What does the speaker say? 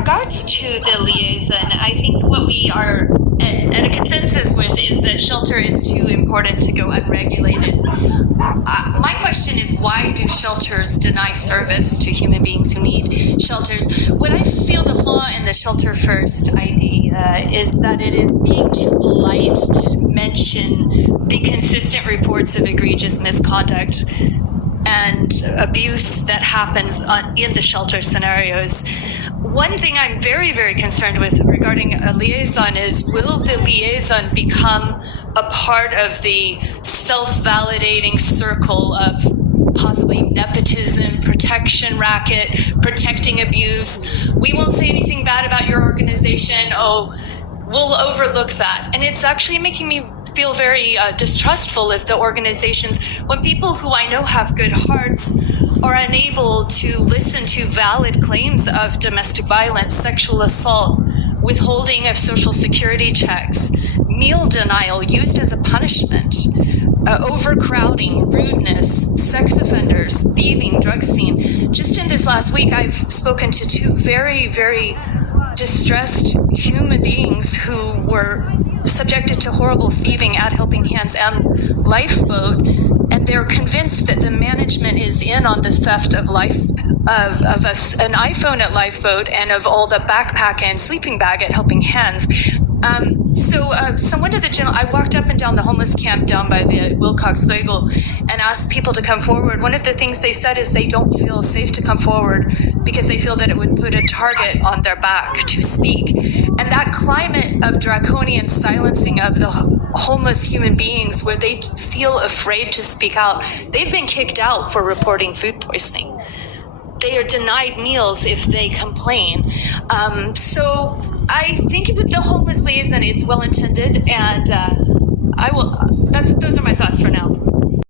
regards to the liaison, I think what we are at a consensus with is that shelter is too important to go unregulated. My question is, why do shelters deny service to human beings who need shelters? What I feel the flaw in the shelter first idea is that it is being too polite to mention the consistent reports of egregious misconduct and abuse that happens in the shelter scenarios. One thing I'm very, very concerned with regarding a liaison is, will the liaison become a part of the self-validating circle of possibly nepotism, protection racket, protecting abuse? We won't say anything bad about your organization. Oh, we'll overlook that. And it's actually making me feel very distrustful of the organizations when people who I know have good hearts are unable to listen to valid claims of domestic violence, sexual assault, withholding of social security checks, meal denial used as a punishment, overcrowding, rudeness, sex offenders, thieving, drug scene. Just in this last week, I've spoken to two very, very distressed human beings who were subjected to horrible thieving at Helping Hands and Lifeboat, and they're convinced that the management is in on the theft of an iPhone at Lifeboat and of all the backpack and sleeping bag at Helping Hands. So one of the I walked up and down the homeless camp down by the Wilcox Legal and asked people to come forward. One of the things they said is they don't feel safe to come forward because they feel that it would put a target on their back to speak. And that climate of draconian silencing of the homeless human beings where they feel afraid to speak out, they've been kicked out for reporting food poisoning. They are denied meals if they complain. So I think with the homeless liaison, it's well intended, and those are my thoughts for now.